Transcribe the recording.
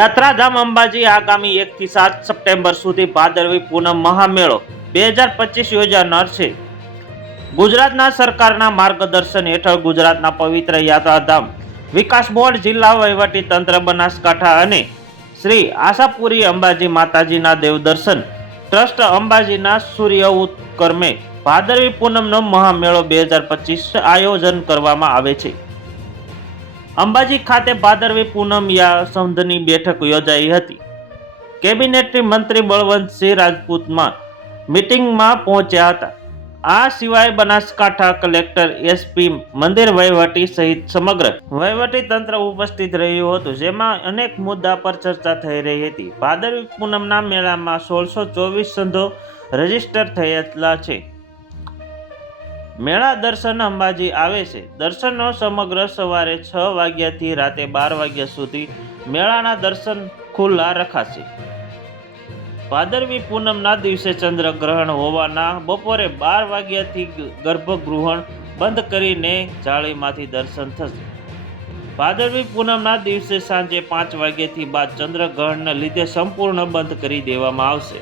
યાત્રાધામ અંબાજી આગામી 1 થી 7 સપ્ટેમ્બર સુધી ભાદરવી પૂનમ મહામેળો 2025 યોજાનાર છે. ગુજરાતના સરકારના માર્ગદર્શન હેઠળ ગુજરાતના પવિત્ર યાત્રાધામ વિકાસ બોર્ડ, જિલ્લા વહીવટી તંત્ર બનાસકાંઠા અને શ્રી આશાપુરી અંબાજી માતાજીના દેવદર્શન ટ્રસ્ટ અંબાજીના સૂર્ય ઉપક્રમે ભાદરવી પૂનમનો મહામેળો 2025 આયોજન કરવામાં આવે છે. અંબાજી ખાતે ભાદરવી પૂનમ સંઘની બેઠક યોજાઈ હતી. કેબિનેટરી મંત્રી બળવંતસિંહ રાજપૂતમાં મીટિંગમાં પહોંચ્યા હતા. આ સિવાય બનાસકાંઠા કલેક્ટર, એસપી, મંદિર વહીવટી સહિત સમગ્ર વહીવટી તંત્ર ઉપસ્થિત રહ્યું હતું, જેમાં અનેક મુદ્દા પર ચર્ચા થઈ રહી હતી. ભાદરવી પૂનમના મેળામાં 1624 સંઘો રજીસ્ટર થયેલા છે. મેળા દર્શન અંબાજી આવે છે. દર્શનો સમગ્ર સવારે 6 વાગ્યાથી રાતે 12 વાગ્યા સુધી મેળાના દર્શન ખુલ્લા રખાશે. ભાદરવી પૂનમના દિવસે ચંદ્રગ્રહણ હોવાના બપોરે 12 વાગ્યાથી ગર્ભગૃહ બંધ કરીને જાળીમાંથી દર્શન થશે. ભાદરવી પૂનમના દિવસે સાંજે 5 વાગ્યાથી બાદ ચંદ્રગ્રહણને લીધે સંપૂર્ણ બંધ કરી દેવામાં આવશે.